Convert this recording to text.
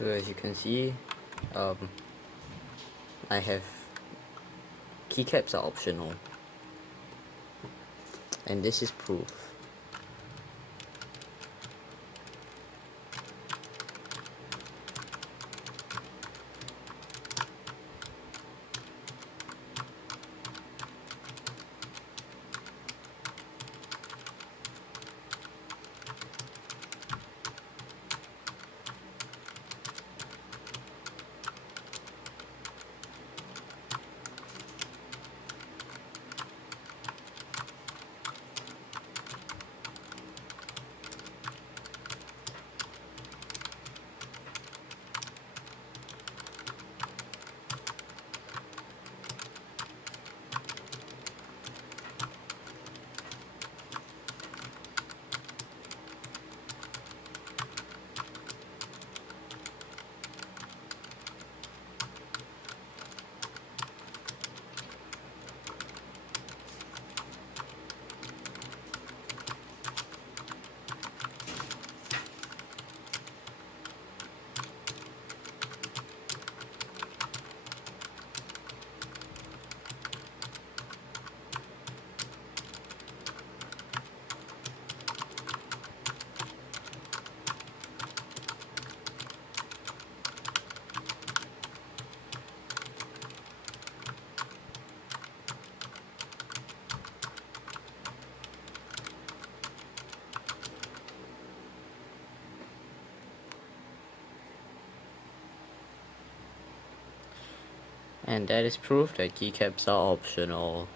So as you can see, I have keycaps are optional, and this is proof. And that is proof that keycaps are optional.